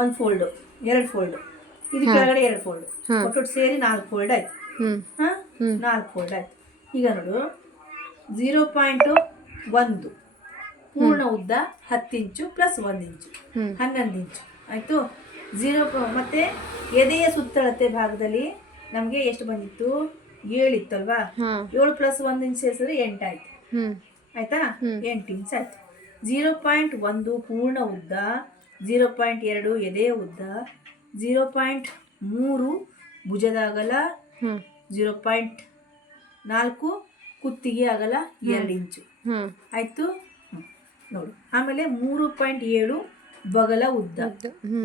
ಒಂದು ಫೋಲ್ಡು, ಎರಡು ಫೋಲ್ಡು, ಇದು ಕೆಳಗಡೆ ಎರಡು ಫೋಲ್ಡು, ಒಟ್ಟು ಸೇರಿ 4 ಫೋಲ್ಡ್ ಆಯ್ತು. 4 ಫೋಲ್ಡ್ ಆಯ್ತು. ಈಗ ನೋಡು 0.1 ಪೂರ್ಣ ಉದ್ದ 10 ಇಂಚು ಪ್ಲಸ್ 1 ಇಂಚು 11 ಇಂಚು ಆಯಿತು. ಮತ್ತೆ ಎದೆಯ ಸುತ್ತಳತೆ ಭಾಗದಲ್ಲಿ ನಮಗೆ ಎಷ್ಟು ಬಂದಿತ್ತು? 7 ಇತ್ತಲ್ವಾ? 7 ಪ್ಲಸ್ 1 ಇಂಚ್ ಸೇರಿಸಿದ್ರೆ 8 ಆಯ್ತು. ಆಯ್ತಾ? 8 ಇಂಚ್ ಆಯ್ತು. 0.1 ಪೂರ್ಣ ಉದ್ದ, 0.2 ಎದೆಯ ಉದ್ದ, 0.3 ಭುಜದ ಅಗಲ, 0.4 ಕುತ್ತಿಗೆ ಅಗಲ 2 ಇಂಚು ಆಯ್ತು. ನೋಡು, ಆಮೇಲೆ 3.7 ಬಗಲ ಉದ್ದ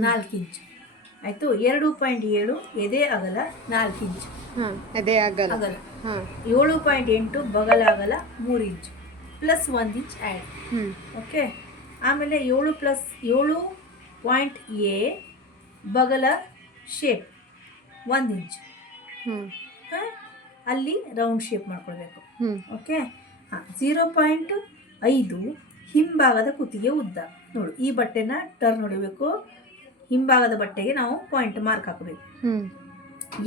4 ಇಂಚು ಆಯ್ತು. 2.7 ಎದೆ ಅಗಲ 4 ಇಂಚು ಅಗಲ, 7.8 ಬಗಲ ಅಗಲ 3 ಇಂಚು ಪ್ಲಸ್ 1 ಇಂಚ್ ಆ್ಯಡ್. ಓಕೆ. ಆಮೇಲೆ 7.A ಬಗಲ ಶೇಪ್ 1 ಇಂಚು, ಅಲ್ಲಿ ರೌಂಡ್ ಶೇಪ್ ಮಾಡ್ಕೊಳ್ಬೇಕು. ಓಕೆ. 0.5 ಹಿಂಭಾಗದ ಕುತ್ತಿಗೆ ಉದ್ದ. ನೋಡು, ಈ ಬಟ್ಟೆನ ಟರ್ನ್ ಹೊಡಿಬೇಕು. ಹಿಂಭಾಗದ ಬಟ್ಟೆಗೆ ನಾವು ಪಾಯಿಂಟ್ ಮಾರ್ಕ್ ಹಾಕಬೇಕು.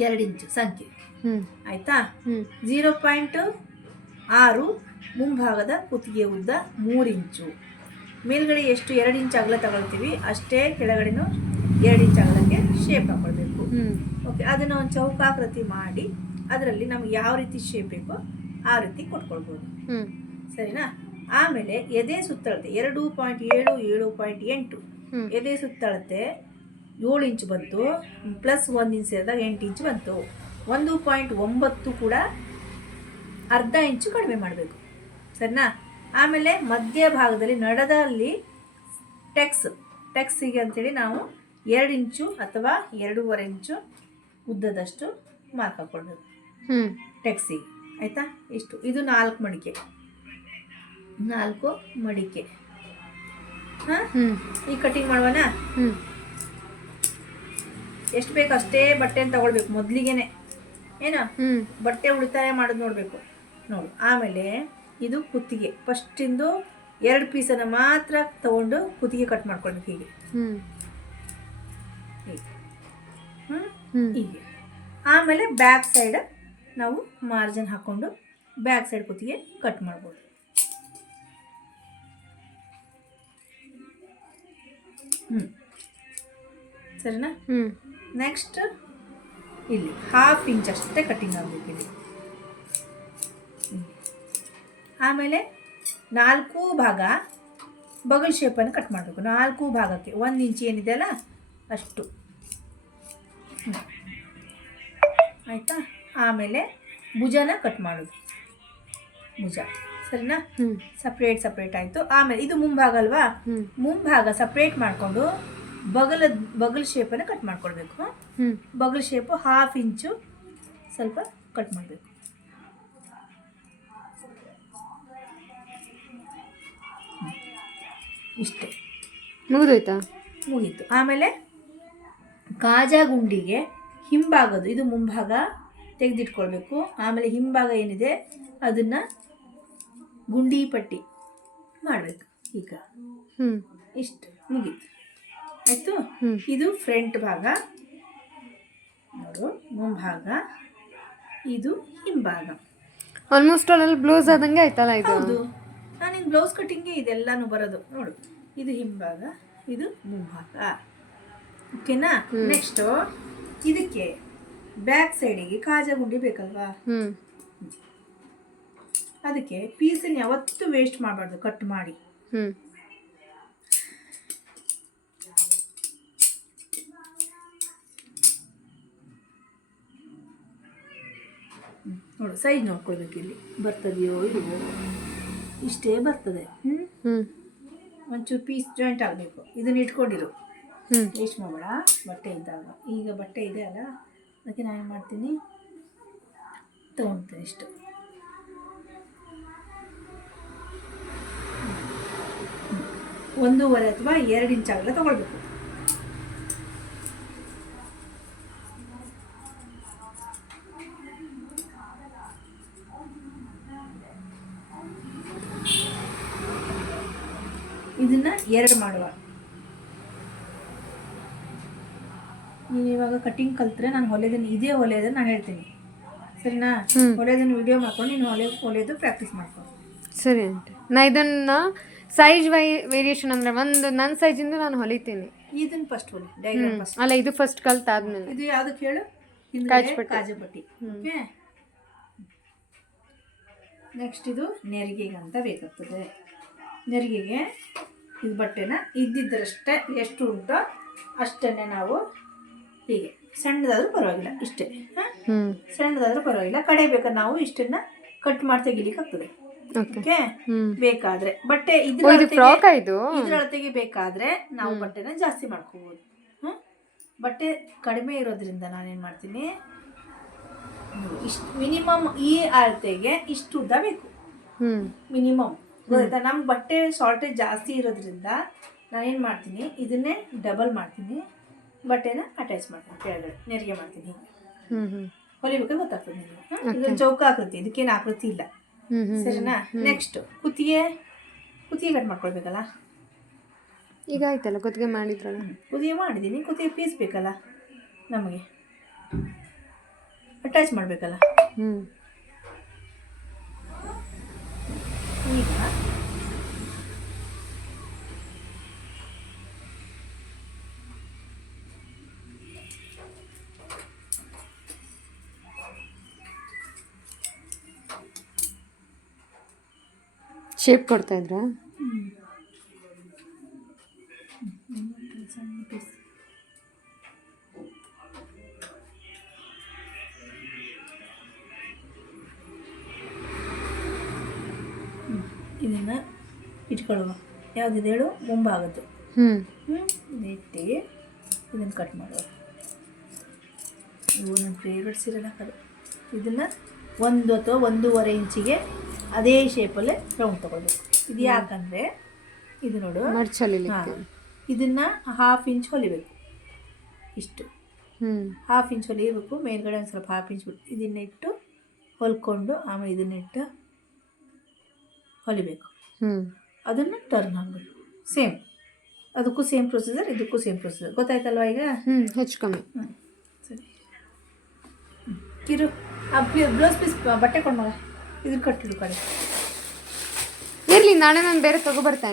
2 ಇಂಚು ಸಂಖ್ಯೆ ಆಯ್ತಾ. 0.6 ಮುಂಭಾಗದ ಕುತ್ತಿಗೆ ಉದ್ದ 3 ಇಂಚು. ಮೇಲ್ಗಡೆ ಎಷ್ಟು 2 ಇಂಚ್ ಅಗಲ ತಗೊಳ್ತೀವಿ, ಅಷ್ಟೇ ಕೆಳಗಡೆನೂ 2 ಇಂಚ್ ಅಗಲಕ್ಕೆ ಶೇಪ್ ಹಾಕೊಳ್ಬೇಕು. ಓಕೆ. ಅದನ್ನು ಒಂದು ಚೌಕಾಕೃತಿ ಮಾಡಿ ಅದರಲ್ಲಿ ನಮ್ಗೆ ಯಾವ ರೀತಿ ಶೇಪ್ ಬೇಕೋ ಆ ರೀತಿ ಕೊಟ್ಕೊಳ್ಬೋದು. ಸರಿನಾ? ಆಮೇಲೆ ಎದೆ ಸುತ್ತಳತೆ 2.7 7.8 ಎದೆ ಸುತ್ತಳತೆ 7 ಇಂಚು ಬಂತು, ಪ್ಲಸ್ 1 ಇಂಚ್ ಸೇರಿದಾಗ 8 ಇಂಚು ಬಂತು. 1.9 ಕೂಡ ಅರ್ಧ ಇಂಚು ಕಡಿಮೆ ಮಾಡಬೇಕು. ಸರಿನಾ? ಆಮೇಲೆ ಮಧ್ಯಭಾಗದಲ್ಲಿ ನಡದಲ್ಲಿ ಟೆಕ್ಸಿಗೆ ಅಂತೇಳಿ ನಾವು 2 ಇಂಚು ಅಥವಾ 2.5 ಇಂಚು ಉದ್ದದಷ್ಟು ಮಾರ್ಕ್ ಹಾಕ್ಕೊಳ್ಬೇಕು ಟೆಕ್ಸಿಗೆ. ಆಯಿತಾ? ಇಷ್ಟು. ಇದು 4 ಮಡಿಕೆ. ಹಾಂ, ಈಗ ಕಟಿಂಗ್ ಮಾಡುವನ? ಎಷ್ಟು ಬೇಕು ಅಷ್ಟೇ ಬಟ್ಟೆನ ತಗೊಳ್ಬೇಕು ಮೊದಲಿಗೆನೆ. ಏನೋ ಬಟ್ಟೆ ಉಳಿತಾಯ ಮಾಡೋದು ನೋಡಬೇಕು. ನೋಡು, ಆಮೇಲೆ ಇದು ಕುತ್ತಿಗೆ. ಫಸ್ಟಿಂದು 2 ಪೀಸನ್ನು ಮಾತ್ರ ತಗೊಂಡು ಕುತ್ತಿಗೆ ಕಟ್ ಮಾಡ್ಕೊಳ್ಬೇಕು. ಹೀಗೆ ಹೀಗೆ. ಆಮೇಲೆ ಬ್ಯಾಕ್ ಸೈಡ್ ನಾವು ಮಾರ್ಜಿನ್ ಹಾಕ್ಕೊಂಡು ಬ್ಯಾಕ್ ಸೈಡ್ ಕುತ್ತಿಗೆ ಕಟ್ ಮಾಡ್ಬೋದು. ಸರಿನಾ? ನೆಕ್ಸ್ಟ್ ಇಲ್ಲಿ 1/2 ಇಂಚ್ ಅಷ್ಟೇ ಕಟ್ಟಿಂಗ್ ಆಗಬೇಕು ಇಲ್ಲಿ. ಆಮೇಲೆ 4 ಭಾಗ ಬಗಲ್ ಶೇಪನ್ನು ಕಟ್ ಮಾಡಬೇಕು. 4 ಭಾಗಕ್ಕೆ 1 ಇಂಚ್ ಏನಿದೆ ಅಲ್ಲ ಅಷ್ಟು. ಆಯಿತಾ? ಆಮೇಲೆ ಭುಜನ ಕಟ್ ಮಾಡೋದು. ಭುಜ ಸರಿನಾ? ಸಪ್ರೇಟ್ ಆಯಿತು. ಆಮೇಲೆ ಇದು ಮುಂಭಾಗ ಅಲ್ವಾ? ಮುಂಭಾಗ ಸಪ್ರೇಟ್ ಮಾಡಿಕೊಂಡು ಬಗಲ್ ಶೇಪನ್ನು ಕಟ್ ಮಾಡ್ಕೊಳ್ಬೇಕು. ಬಗಲ್ ಶೇಪು 1/2 ಇಂಚು ಸ್ವಲ್ಪ ಕಟ್ ಮಾಡಬೇಕು. ಇಷ್ಟೇ. ಮುಗೀತು. ಆಮೇಲೆ ಕಾಜಾ ಗುಂಡಿಗೆ ಹಿಂಭಾಗದು, ಇದು ಮುಂಭಾಗ ತೆಗೆದಿಟ್ಕೊಳ್ಬೇಕು. ಆಮೇಲೆ ಹಿಂಭಾಗ ಏನಿದೆ ಅದನ್ನು ಗುಂಡಿ ಪಟ್ಟಿ ಮಾಡಬೇಕು. ಈಗ ಇಷ್ಟು ಮುಗೀತು. ಆಯಿತು. ಇದು ಫ್ರಂಟ್ ಭಾಗ. ನೋಡು, ಮುಂಭಾಗ, ಇದು ಹಿಂಭಾಗ. ಆಲ್ಮೋಸ್ಟ್ ಅಲ್ಲಿ ಬ್ಲೌಸ್ ಆದಂಗೆ ಆಯ್ತಲ್ಲ ಇದು? ಹೌದು, ನಾನಿಂಗೆ ಬ್ಲೌಸ್ ಕಟ್ಟಿಂಗ್ಗೆ ಇದೆಲ್ಲನೂ ಬರೋದು. ನೋಡು, ಇದು ಹಿಂಭಾಗ, ಇದು ಮುಂಭಾಗ. ಓಕೆನಾ? ನೆಕ್ಸ್ಟು ಇದಕ್ಕೆ ಬ್ಯಾಕ್ ಸೈಡಿಗೆ ಕಾಜಾ ಗುಂಡಿ ಬೇಕಲ್ವಾ? ಅದಕ್ಕೆ ಪೀಸನ್ನು ಯಾವತ್ತೂ ವೇಸ್ಟ್ ಮಾಡಬಾರ್ದು, ಕಟ್ ಮಾಡಿ. ನೋಡು, ಸೈಜ್ ನೋಡ್ಕೊಳ್ಬೇಕು. ಇಲ್ಲಿ ಬರ್ತದೆಯೋ ಇಲ್ವೋ? ಇಷ್ಟೇ ಬರ್ತದೆ. ಒಂಚೂರು ಪೀಸ್ ಜಾಯಿಂಟ್ ಆಗಬೇಕು. ಇದನ್ನ ಇಟ್ಕೊಂಡಿರು, ವೇಸ್ಟ್ ಮಾಡಬೇಡ ಬಟ್ಟೆ ಇದ್ದಾಗ. ಈಗ ಬಟ್ಟೆ ಇದೆ ಅಲ್ಲ, ಅದಕ್ಕೆ ನಾನು ಏನು ಮಾಡ್ತೀನಿ, ತೊಗೊಳ್ತೀನಿ ಇಷ್ಟು. ಒಂದೂವರೆ ಅಥವಾ 2 ಇಂಚ್ ಆಗಲ್ಲ ತಗೊಳ್ಬೇಕು. ಇದನ್ನ 2 ಮಾಡುವ. ನೀನು ಇವಾಗ ಕಟಿಂಗ್ ಕಲ್ತ್ರೆ ನಾನು ಹೊಲಿಯೋದನ್ನು ಇದೇ ಹೊಲಿಯೋದನ್ನು ನಾನು ಹೇಳ್ತೀನಿ, ಸರಿನಾ? ಹ್ಮ್. ಹೊಲಿಯೋದನ್ನು ವಿಡಿಯೋ ಮಾಡ್ಕೊಂಡು ನೀನು ಹೊಲಿಯೋದು ಪ್ರಾಕ್ಟೀಸ್ ಮಾಡ್ಕೊ. ಸರಿ ಆಂಟಿ. ನಾ ಇದನ್ನ ಸೈಜ್ ವೇರಿಯೇಷನ್ ಅಂದರೆ ಒಂದು ನನ್ನ ಸೈಜಿಂದ ನಾನು ಹೊಲಿತೀನಿ. ಇದನ್ನು ಫಸ್ಟ್ ಹೊಲಿ, ಡೈಗ್ರಾಮ್ ಫಸ್ಟ್. ಅಲ್ಲ, ಇದು ಫಸ್ಟ್ ಕಲ್ತಾದ್ಮೇಲೆ. ಇದು ಯಾವುದಕ್ಕೆ ಹೇಳು? ಕಾಜುಪಟ್ಟಿ. ಕಾಜುಪಟ್ಟಿ. ಓಕೆ. ನೆಕ್ಸ್ಟ್ ಇದು ನೆರಿಗೆಗೆ ಅಂತ ಬೇಕಾಗ್ತದೆ. ನೆರಿಗೆಗೆ ಇದು ಬಟ್ಟೆನ ಇದ್ದಿದ್ದರಷ್ಟೇ ಎಷ್ಟು ಉಂಟೋ ಅಷ್ಟನ್ನೇ ನಾವು ಹೀಗೆ ಸಣ್ಣದಾದ್ರೂ ಪರವಾಗಿಲ್ಲ, ಇಷ್ಟೇ. ಸಣ್ಣದಾದ್ರೂ ಪರವಾಗಿಲ್ಲ, ಕಡೆ ಬೇಕಾದ್ರೆ ನಾವು ಇಷ್ಟನ್ನ ಕಟ್ ಮಾಡಿ ತೆಗಿಲಿಕ್ಕೆ ಆಗ್ತದೆ. ಓಕೆ. ಬೇಕಾದ್ರೆ ಬಟ್ಟೆ ಇದ್ರೊಳತೆಗೆ ಬೇಕಾದ್ರೆ ನಾವು ಬಟ್ಟೆನ ಜಾಸ್ತಿ ಮಾಡ್ಕೋಬಹುದು. ಬಟ್ಟೆ ಕಡಿಮೆ ಇರೋದ್ರಿಂದ ನಾನೇನು ಮಾಡ್ತೀನಿ, ಇಷ್ಟು ಮಿನಿಮಮ್ ಈ ಅಳತೆಗೆ ಇಷ್ಟು ಉದ್ದ ಬೇಕು ಮಿನಿಮಮ್. ಗೊತ್ತಾ, ನಮ್ಮ ಬಟ್ಟೆ ಶಾರ್ಟೇಜ್ ಜಾಸ್ತಿ ಇರೋದ್ರಿಂದ ನಾನೇನು ಮಾಡ್ತೀನಿ, ಇದನ್ನೇ ಡಬಲ್ ಮಾಡ್ತೀನಿ, ಬಟ್ಟೆನ ಅಟ್ಯಾಚ್ ಮಾಡ್ತೀನಿ, ಕೆಳಗಡೆ ನೆರಿಗೆ ಮಾಡ್ತೀನಿ. ಹೊಲಿಬೇಕಾದ್ರೆ ಗೊತ್ತಾಗ್ತದೆ ನಿಮಗೆ. ಇದು ಚೌಕ ಆಕೃತಿ, ಇದಕ್ಕೇನು ಆಕೃತಿ ಇಲ್ಲ, ಸರಿನಾ? ನೆಕ್ಸ್ಟ್ ಕುತ್ತಿಗೆ ಕಟ್ ಮಾಡ್ಕೊಳ್ಬೇಕಲ್ಲ. ಈಗ ಆಯ್ತಲ್ಲ, ಕುತ್ತಿಗೆ ಮಾಡಿದ್ರಲ್ಲ. ಕುತ್ತಿಗೆ ಮಾಡಿದ್ದೀನಿ, ಕುತ್ತಿಗೆ ಪೀಸ್ ಬೇಕಲ್ಲ ನಮಗೆ, ಅಟ್ಯಾಚ್ ಮಾಡಬೇಕಲ್ಲ. ಈಗ ಶೇಪ್ ಕೊಡ್ತಾ ಇದ್ರಾ? ಇದನ್ನು ಇಟ್ಕೊಳ್ಳುವ, ಯಾವುದಿದೆ ಹೇಳು, ಮುಂಭಾಗದ್ದು. ಇಟ್ಟು ಇದನ್ನು ಕಟ್ ಮಾಡುವ. ಇವು ನನ್ನ ಫೇವ್ರೆಟ್ಸ್ ಇರೋಲ್ಲ ಕಡೆ. ಇದನ್ನು 1 ಅಥವಾ 1.5 ಇಂಚಿಗೆ ಅದೇ ಶೇಪಲ್ಲೇ ರೌಂಡ್ ತೊಗೊಳ್ಬೇಕು. ಇದು ಯಾಕಂದರೆ ಇದು ನೋಡು, ಇದನ್ನು 1/2 ಇಂಚ್ ಹೊಲಿಬೇಕು. ಇಷ್ಟು 1/2 ಇಂಚ್ ಹೊಲಿಬೇಕು. ಮೇಲ್ಗಡೆ ಒಂದು ಸ್ವಲ್ಪ 1/2 ಇಂಚ್ ಬಿಟ್ಟು ಇದನ್ನಿಟ್ಟು ಹೊಲ್ಕೊಂಡು ಆಮೇಲೆ ಇದನ್ನಿಟ್ಟು ಹೊಲಿಬೇಕು. ಅದನ್ನು ಟರ್ನ್ ಆಗಬೇಕು. ಸೇಮ್, ಅದಕ್ಕೂ ಸೇಮ್ ಪ್ರೊಸೀಜರ್, ಇದಕ್ಕೂ ಸೇಮ್ ಪ್ರೊಸೀಜರ್. ಗೊತ್ತಾಯ್ತಲ್ವ ಈಗ? ಹೆಚ್ಚು ಕಮ್ಮಿ. ಸರಿ, ಕಿರು ಆ ಬ್ಲೌಸ್ ಪೀಸ್ ಬಟ್ಟೆ ಕೊಡು ಮಗ, ಇದನ್ನು ಕಟ್ಟಿಡು ಕಡೆ. ಇರಲಿ, ನಾಳೆ ನಾನು ಬೇರೆ ತಗೊಬರ್ತೇನೆ.